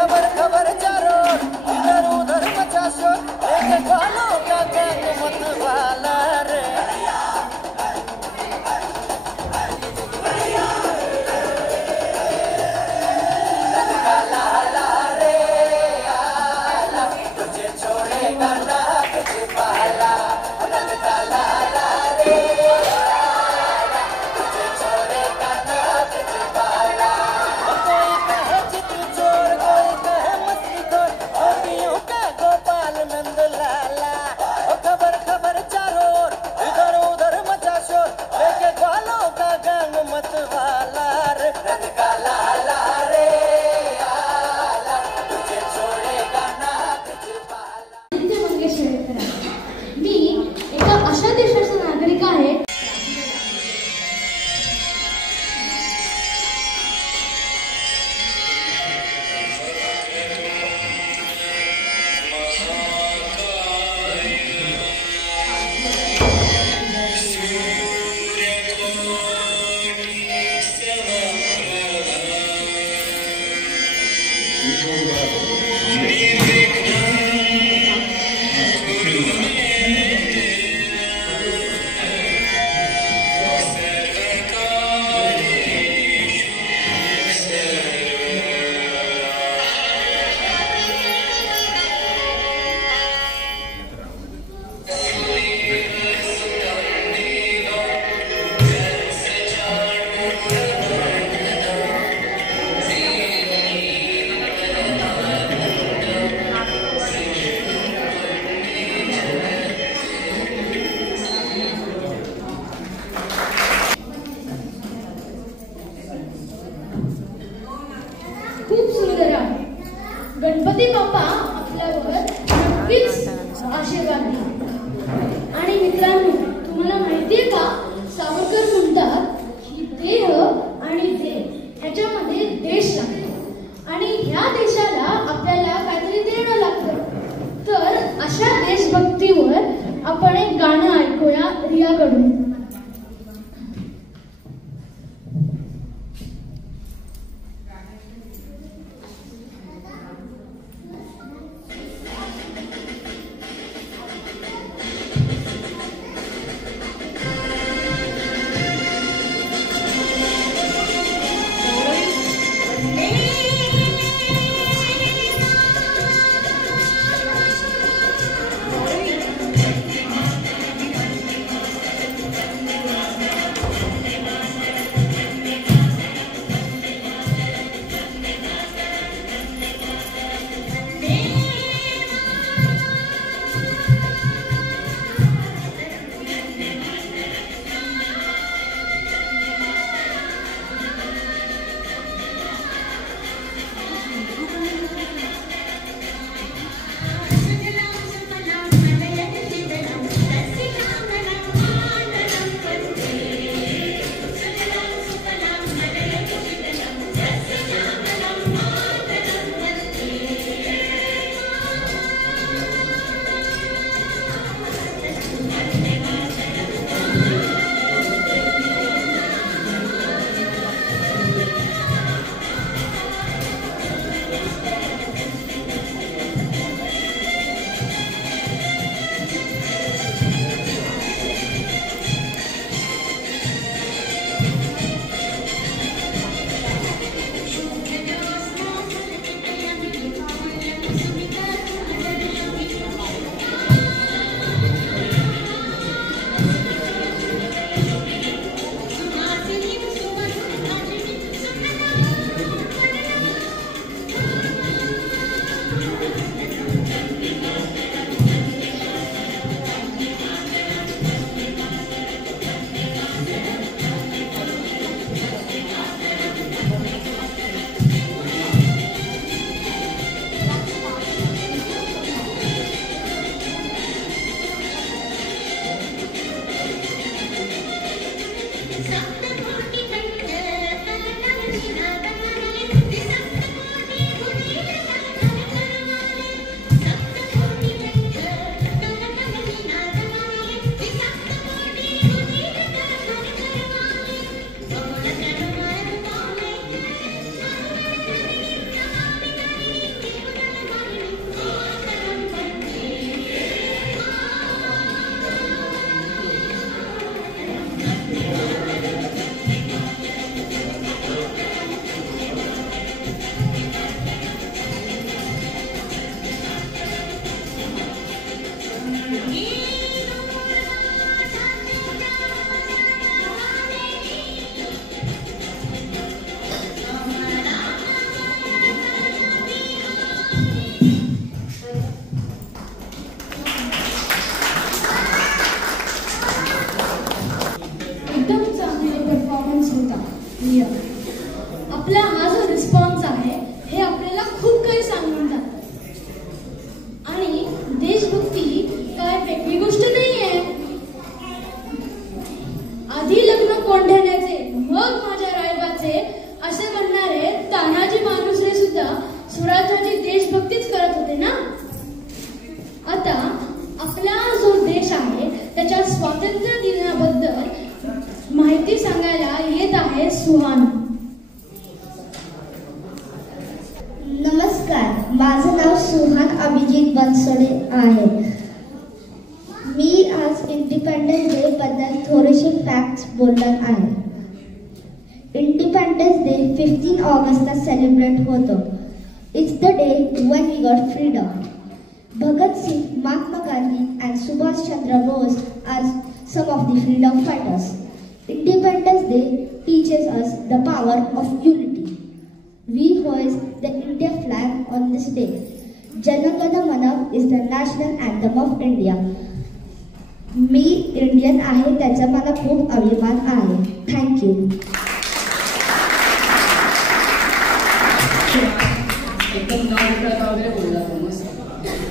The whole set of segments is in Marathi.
खबर खबर चारों इधर उधर मचा शोर लेके ग्वालों का गैंग मत वाला रे काला ला रे आला तुझे छोड़ेगा ना कुछ पाला काला ला रे आला तुझे छोड़ेगा ना कुछ पाला कोई कहे चित्र चोर कोई कहे मस्ती खोर गोपियों का गोपाल नंद लाला खबर खबर चारों ओर इधर उधर मचा शोर लेके ग्वालों का गैंग मत वाला रे काला ला रे आला तुझे छोड़ेगा ना कुछ पाला। मी एका अशा देशाचा नागरिक आहे खूप सुंदर आहे. गणपती बाप्पा आपल्यावर नक्कीच आशीर्वाद देईल. आणि मित्रांनो, तुम्हाला माहितीये का, सावरकर म्हणतात की देह आणि देह ह्याच्यामध्ये देश लागतो आणि ह्या देशाला आपल्याला काहीतरी देणं लागतं. तर अशा देशभक्तीवर आपण एक गाणं ऐकूया रियाकडून. आपला हा जो रिस्पॉन्स आहे हे आपल्याला खूप काही सांगून जातं. आणि देशभक्ती काय वेगळी गोष्ट नाहीये. आधी लग्न कोंढाण्याचे मग माझ्या रायबाचे असे म्हणणारे तानाजी मालुसरे सुद्धा स्वराज्याची देशभक्तीच करत होते ना. आता आपला जो देश आहे त्याच्या स्वातंत्र्य दिनाबद्दल माहिती सांगायला येत आहे सुहान. नमस्कार, माझं नाव सुहान अभिजित बनसोडे आहे. मी आज इंडिपेंडन्स डे बद्दल थोडेसे फॅक्ट्स बोलणार आहे. इंडिपेंडन्स डे 15 ऑगस्टला सेलिब्रेट होतो. It's the day when we got freedom. Bhagat Singh, Mahatma Gandhi and Subhash Chandra Bose are some of the freedom fighters. Independence Day teaches us the power of unity. We hoist the India flag on this day. Jana Gana Mana is the national anthem of India. Me Indian आहे त्याचा मला खूप अभिमान आहे. थँक्यू. एकदम गाव वगैरे बोलला मस्त.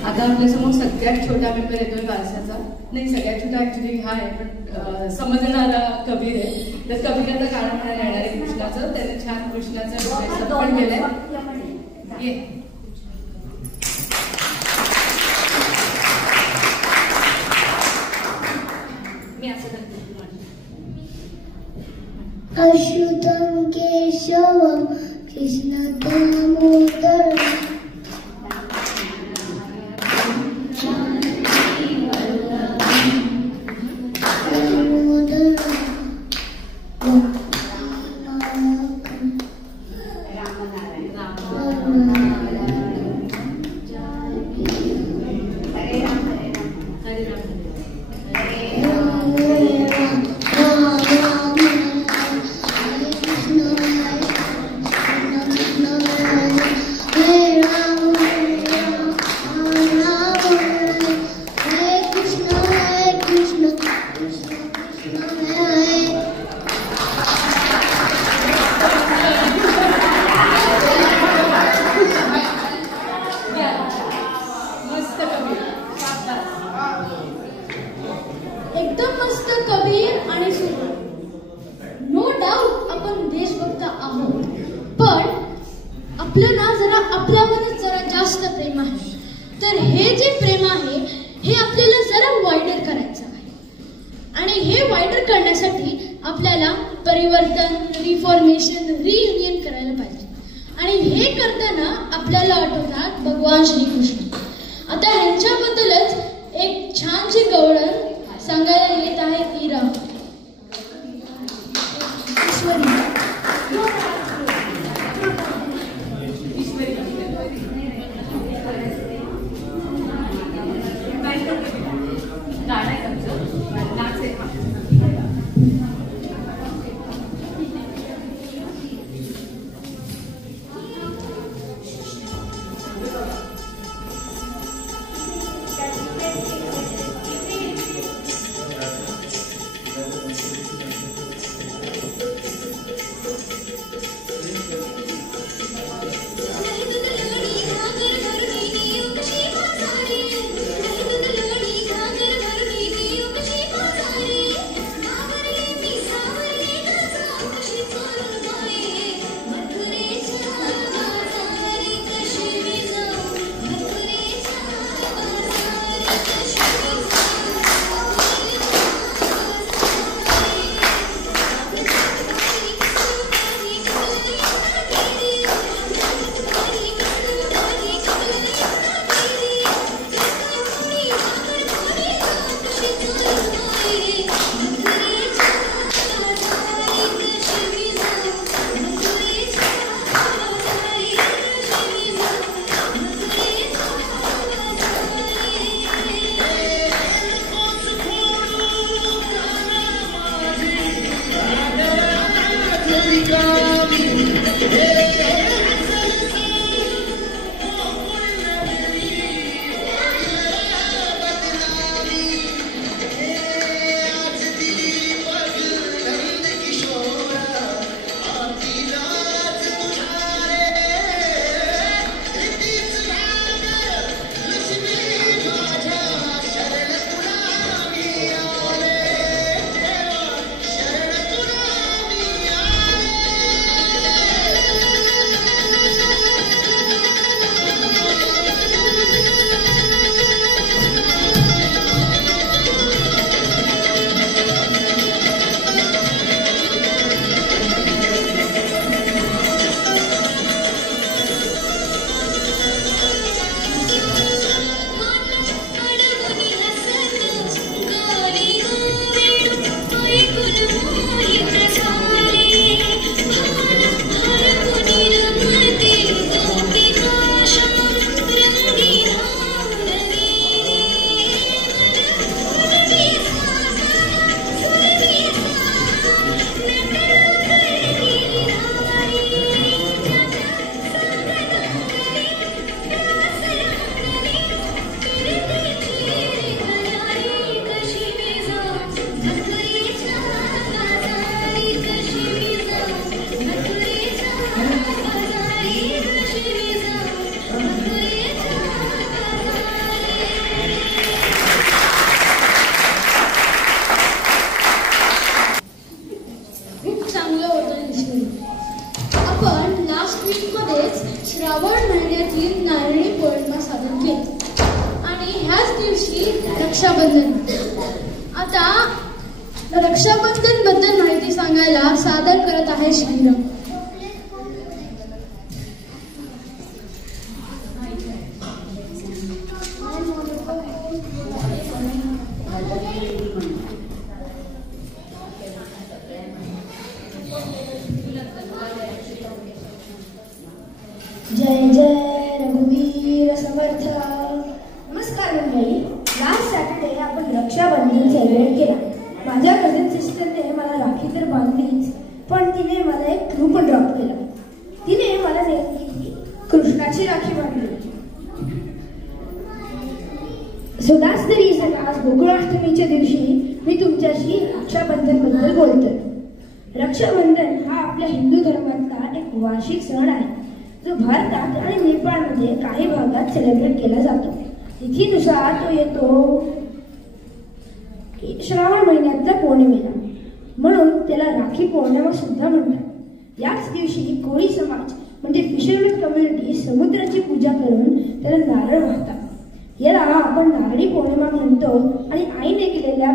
आता आपल्यासमोर सगळ्यात छोटा पेपर येतोय वारसाचा. नाही, सगळ्यात छोटा ऍक्च्युली हा आहे, पण समजणारा कबीर आहे. तर कबीराचं गाणं म्हणायला येणार आहे कृष्णाचं. त्याने छान कृष्णाचं पण केलंय. ये मी असं अच्युतं केशवं कृष्ण दामोदर एकदम मस्त कबीर आणि सुहान. नो डाऊट आपण देशभक्त आहोत, पण आपलं ना जरा आपल्यावरच जरा जास्त प्रेम आहे. तर हे जे प्रेम आहे हे आपल्याला जरा वाईडर करायचं आहे. आणि हे वाईडर करण्यासाठी आपल्याला परिवर्तन, रिफॉर्मेशन, रियुनियन करायला पाहिजे. आणि हे करताना आपल्याला आठवतात भगवान श्रीकृष्ण. आता ह्यांच्याबद्दलच एक छानशी गवळण सांगायला येत आहे इरा. दिवशी रक्षाबंधन. आता रक्षाबंधन बद्दल माहिती सांगायला सादर करत आहे श्रीराम. जय जय रघुवीर समर्थ. नमस्कार मंडळी. लास्ट सॅटर्डे आपण रक्षाबंधन सेलिब्रेट केला. माझ्या कझन सिस्टरने मला राखी तर बांधलीच, पण तिने मला एक क्लू पण ड्रॉप केला. तिने मला नेमकी कृष्णाची राखी बांधली. सो दॅट्स द रिझन आज गोकुळाष्टमीच्या दिवशी मी तुमच्याशी रक्षाबंधन बद्दल बोलतोय. रक्षाबंधन हा आपल्या हिंदू धर्मातला एक वार्षिक सण आहे जो भारतात आणि नेपाळमध्ये काही भागात सेलिब्रेट केला जातो. तिथीनुसार तो येतो श्रावण महिन्यातल्या पौर्णिमेला, म्हणून त्याला राखी पौर्णिमा सुद्धा म्हणतात. याच दिवशी कोळी समाज म्हणजे फिशरमॅन कम्युनिटी समुद्राची पूजा करून त्याला नारळ वाहतात. याला आपण नारळी पौर्णिमा म्हणतो आणि आईने केलेल्या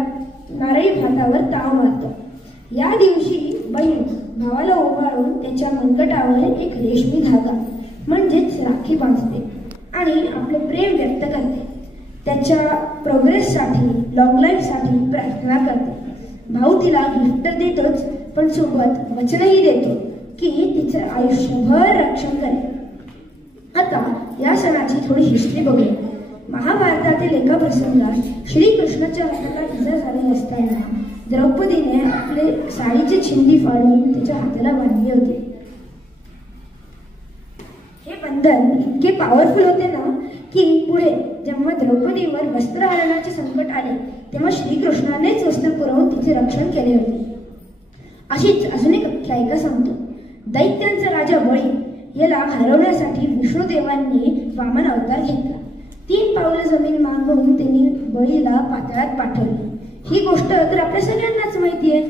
नारळी भातावर ताव मारतो. या दिवशी बहीण भावाला ओवाळून त्याच्या मनगटावर एक रेशमी धागा म्हणजेच राखी बांधते आणि आपले प्रेम व्यक्त करते. त्याच्या प्रोग्रेससाठी, लॉंग लाईफसाठी प्रार्थना करते. भाऊ तिला गिफ्ट देतोच, पण सोबत वचनही देतो की तिचं आयुष्यभर रक्षण करेल. आता या सणाची थोडी हिस्ट्री बघूया. महाभारतातील एका प्रसंगात श्रीकृष्णाच्या हाताला इजा झाली असताना द्रौपदीने आपले साडीचे छिंदी फाडून त्याच्या हाताला बांधले होते. हे बंधन इतके पॉवरफुल होते ना की पुढे जेव्हा द्रौपदीवर वस्त्रहरणाचे संकट आले तेव्हा श्रीकृष्णानेच वस्त्र पुरवून तिचे रक्षण केले होते. अशीच अजून एक आख्यायिका सांगतो. दैत्यांचा राजा बळी याला हरवण्यासाठी विष्णुदेवांनी वामन अवतार घेतला. 3 पावलं जमीन मागून त्यांनी बळीला पाताळात पाठवले. ही गोष्ट तर आपल्या सगळ्यांनाच माहिती आहे.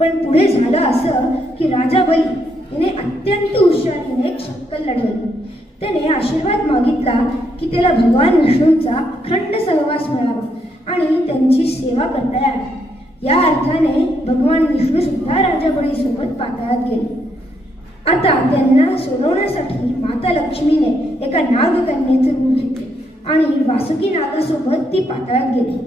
पण पुढे झालं असं की राजा बली याने अत्यंत हुशारीने एक शक्कल लढवली. त्याने आशीर्वाद मागितला की त्याला भगवान विष्णूंचा अखंड सहवास मिळावा आणि त्यांची सेवा करता यावी. या अर्थाने भगवान विष्णू सुद्धा राजा बळीसोबत पाताळात गेले. आता त्यांना सोडवण्यासाठी माता लक्ष्मीने एका नागकन्येचे रूप घेतले आणि वासुकी नागासोबत ती पाताळात गेली.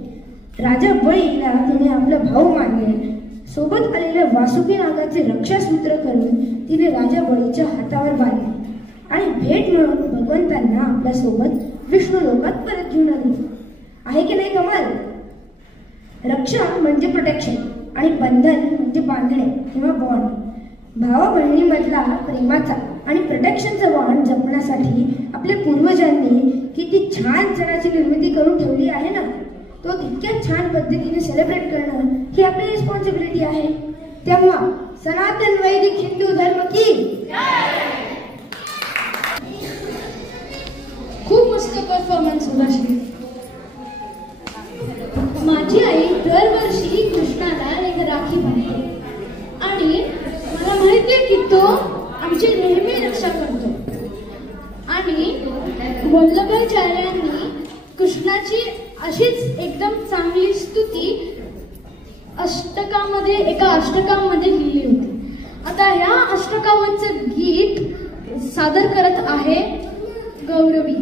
राजा बळीला तिने आपला भाऊ मानले. सोबत आलेल्या वासुकी नागाचे रक्षासूत्र करून तिने राजा बळीच्या हातावर बांधले आणि भेट म्हणून भगवंतांना आपल्या सोबत विष्णू लोकात परत घेऊन आले. आहे की नाही कमाल? रक्षा म्हणजे प्रोटेक्शन आणि बंधन म्हणजे बांधणे किंवा बॉन्ड. भावा बहिणीमधला प्रेमाचा आणि प्रोटेक्शनचा बॉन्ड जपण्यासाठी आपल्या पूर्वजांनी किती छान सणाची निर्मिती करून ठेवली आहे ना, तो तितक्याच छान पद्धतीने सेलिब्रेट करणं ही आपली रिस्पॉन्सिबिलिटी आहे. तेव्हा सनातन वैदिक हिंदू धर्म की खूप मस्त परफॉर्मन्स होता श्री. माझी आई दरवर्षी कृष्णाला एक राखी बांधते आणि मला माहितीये की तो आमची नेहमी रक्षा करतो. आणि वल्लभाचार्यांनी कृष्णाची अशीच एकदम चांगली स्तुती एका अष्टकामध्ये लिहिली होती. आता या अष्टकावरचं गीत सादर करत आहे गौरवी.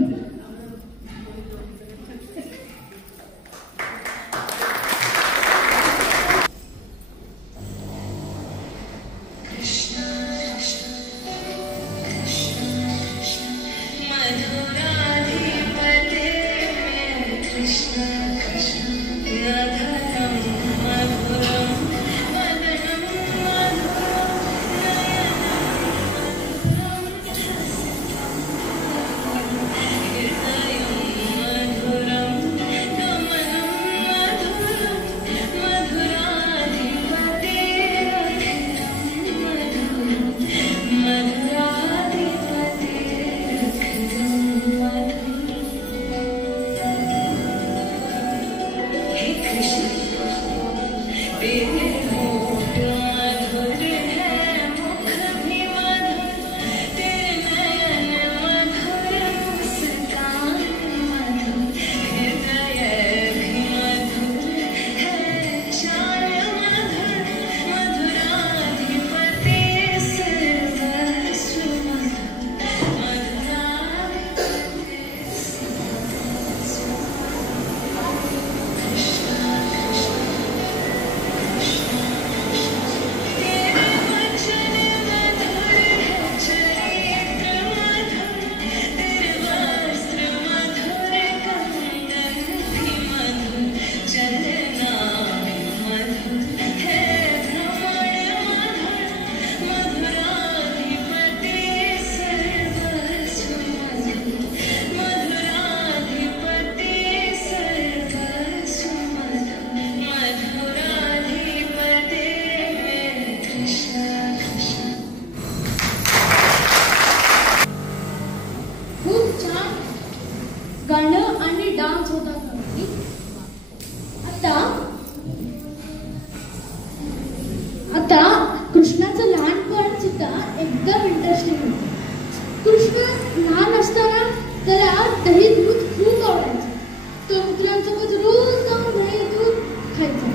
मित्रांसोबत रोज जाऊन दही दूध खायचं.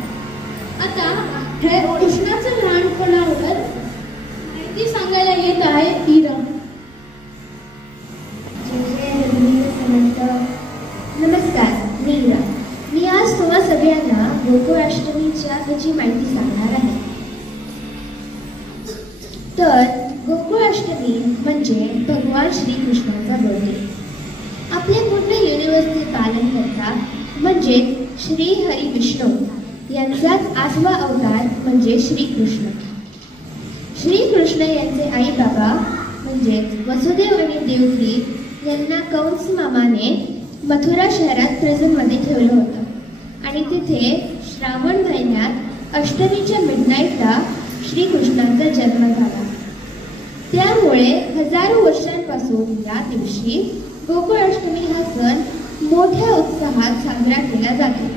आता हे कृष्णाचं लहानपणावर माहिती सांगायला येत आहे इरा. नमस्कार, मी इरा. मी आज तुम्हा सगळ्यांना गोकुळाष्टमीच्या त्याची माहिती सांगणार आहे. तर गोकुळाष्टमी म्हणजे भगवान श्रीकृष्णाचा बर्थडे. आपल्या पूर्ण युनिव्हर्सचे पालन करता म्हणजे श्री हरी विष्णू यांचाच 8वा अवतार म्हणजे श्रीकृष्ण. श्रीकृष्ण यांचे आई बाबा म्हणजे वसुदेव आणि देवकी यांना कंस मामाने मथुरा शहरात प्रिझनमध्ये ठेवलं होतं आणि तिथे श्रावण महिन्यात अष्टमीच्या मिडनाईटला श्रीकृष्णाचा जन्म झाला. त्यामुळे हजारो वर्षांपासून या दिवशी गोकुळाष्टमी हा सण मोठ्या उत्साहात साजरा केला जातो.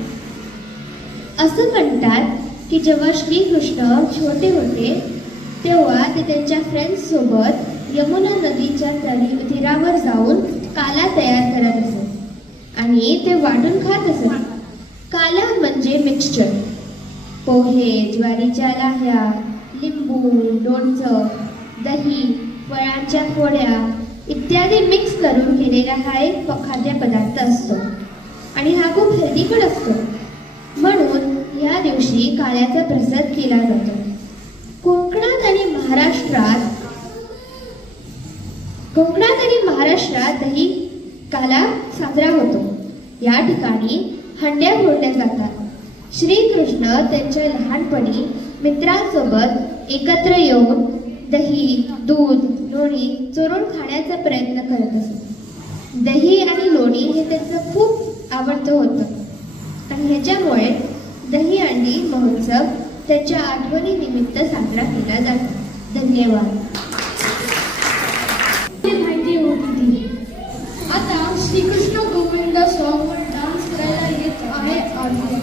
असं म्हणतात की जेव्हा श्रीकृष्ण छोटे होते तेव्हा ते त्यांच्या फ्रेंड्स सोबत यमुना नदीच्या तीरावर जाऊन काला तयार करत असत आणि ते वाटून खात असत. काला म्हणजे मिक्सचर. पोहे, ज्वारीच्या लाह्या, लिंबू, लोणचं, दही, फळांच्या फोड्या इत्यादी मिक्स करून केलेला हा एक खाद्यपदार्थ असतो आणि हा खूप हेल्दी पण असतो. म्हणून या दिवशी काल्याचा प्रसाद केला जातो. कोकणात आणि महाराष्ट्रात दही काला साजरा होतो. या ठिकाणी हंड्या फोडल्या जातात. श्रीकृष्ण त्यांच्या लहानपणी मित्रांसोबत एकत्र येऊन दही, दूध, लोणी चोरून खाण्याचा प्रयत्न करत असत. दही आणि लोणी हे त्यांचं खूप आवडतं होतं आणि ह्याच्यामुळे दही अंडी महोत्सव त्याच्या आठवणीनिमित्त साजरा केला जातो. धन्यवाद. माहिती होती. आता श्रीकृष्ण गोविंद सॉन्गवर डान्स करायला येत आहे आर्या.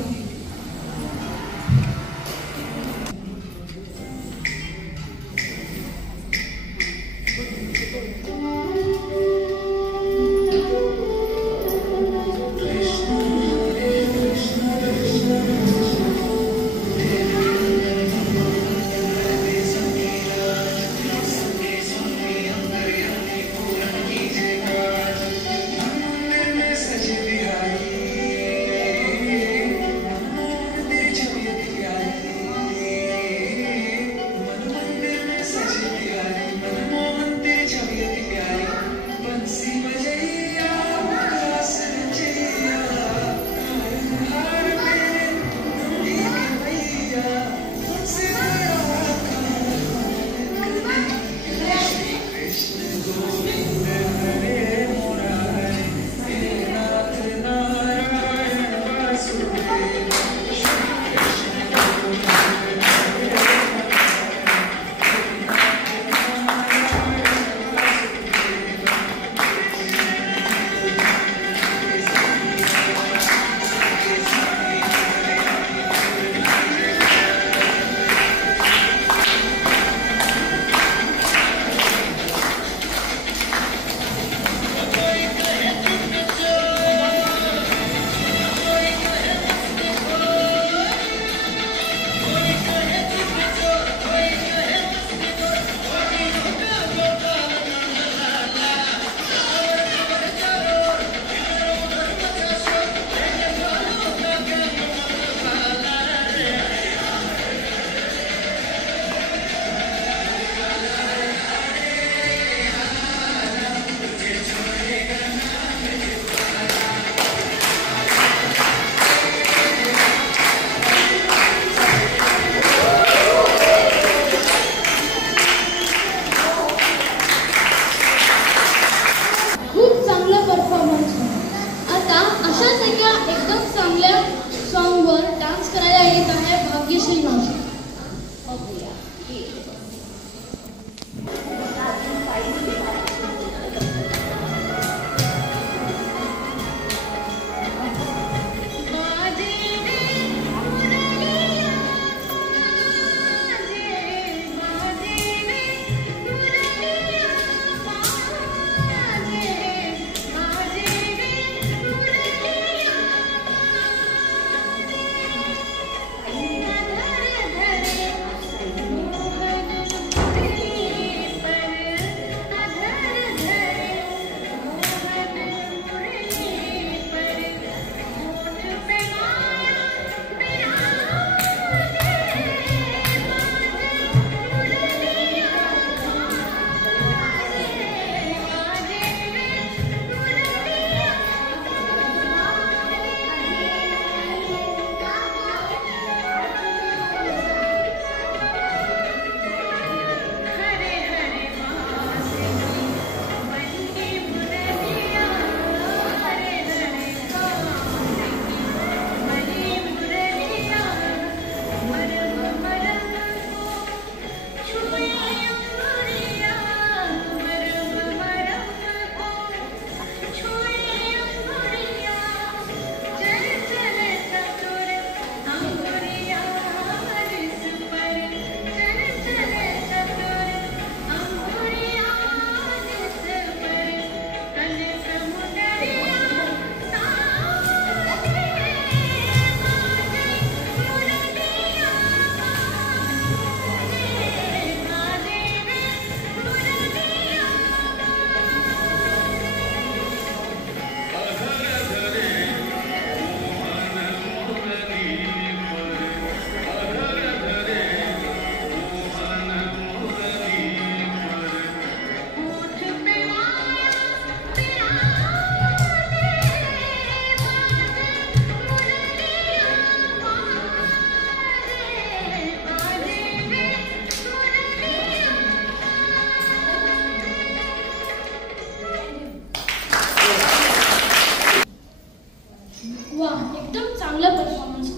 एकदम चांगला परफॉर्मन्स.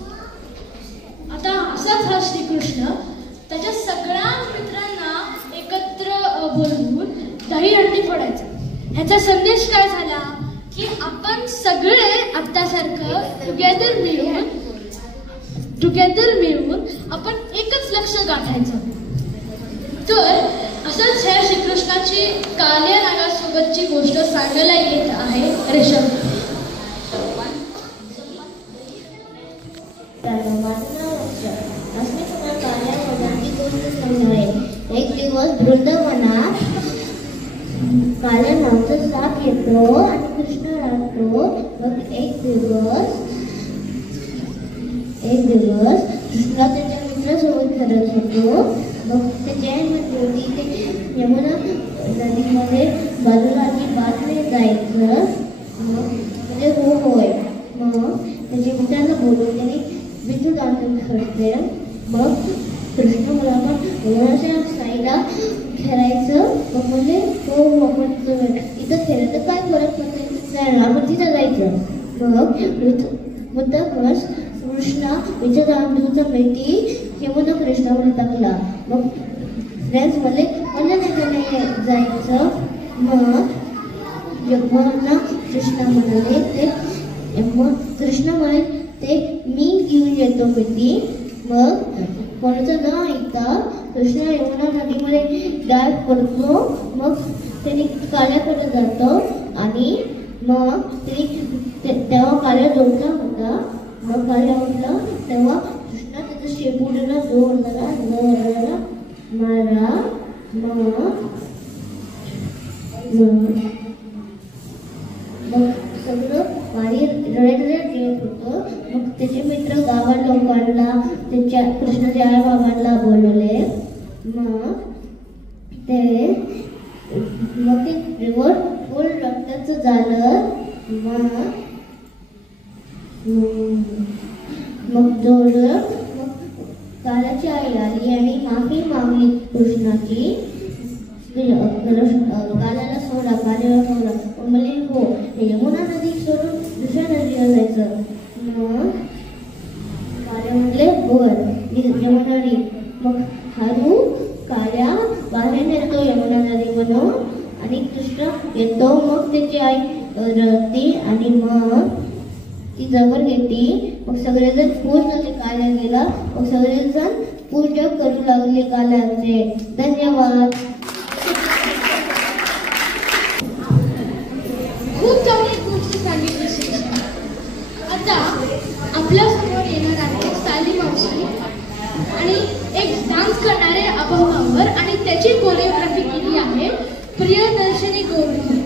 आता असाच हा श्रीकृष्ण त्याच्या सगळ्या मित्रांना एकत्र बोलवून दहीहंडी फोडायचा. ह्याचा संदेश काय झाला की आपण सगळे आत्तासारखं टुगेदर मिळून आपण एकच लक्ष गाठायचं. तर असंच ह्या श्रीकृष्णाची काल्या नागासोबतची गोष्ट सांगायला येत आहे रेशम. एक दिवस वृंदावनात काल्या नावाचा साप येतो आणि कृष्ण राहतो. मग एक दिवस कृष्णा त्याच्या मित्रासोबत फिरत होतो. मग ते जैन होती ते यमुना नदीमध्ये बाजूला अजिबात नाही जायचं. म्हणजे होय. मग त्याच्या मित्रांना बोलून त्याने विद्युत आंदोलन करते. मग कृष्ण मला पण यमुनाच्या साईडला खेळायचं. मग म्हणजे हो आपण इथं खेळलं तर काय फरक पडते, आपण तिथं जायचं. मग मुद्दामच कृष्णा विचार आंदोलनचा माहिती यमुना कृष्णावर टाकला. मग फ्रेंड्स मला नाही जायचं. मग यमुना कृष्णा म्हणाले कृष्ण म्हणे ते मी घेऊन येतो माहिती. मग कोणाचं न ऐकता कृष्ण यमुना नदीमध्ये गाय पडतो. मग त्याने काल्याकडे जातो आणि मग तेव्हा काल्या जोडला होता. मग काल्या म्हटलं तेव्हा कृष्णा त्याच्या शेपूटला जोडला मारा. मग सगळं पाणी रडत येत होतं. मग त्याचे मित्र गावात लोकांना त्याच्या कृष्णाच्या आई बाबांना बोलवले. मग ते रिव्हर फुल रक्ताचं झालं. मग जोडलं. मग काल्याची आई आली आणि माफी मागली कृष्णाची. काल्याला सोडा म्हणजे हो यमुना नदी सोडून दुसऱ्या नदीला जायचं. मग काल्या म्हटले यमुना नदी. मग हळू काल्या बाहेर नेतो यमुना नदीमधून आणि कृष्ण येतो. मग त्याची आई रडते आणि मग ती जवळ घेते. मग सगळेजण खुश झाले काल्या गेला. मग सगळेजण पूजा करू लागले काल्याचे. धन्यवाद. खूप चांगली गोष्ट सांगितली श्रीकृष्ण. आता आपल्या समोर येणार आहे साली मावशी आणि एक डान्स करणारे अभंगावर आणि त्याची कोरिओग्राफी केली आहे प्रियदर्शनी गोविंद.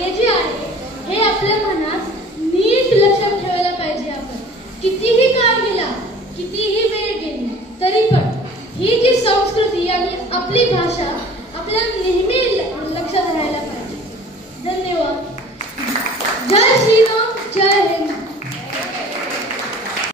कार्य जे आहे हे आपल्या मनात नीट लक्षात ठेवायला पाहिजे. आपण कितीही काळ गेला, कितीही वेळ गेली तरी पण ही जी संस्कृती आणि आपली भाषा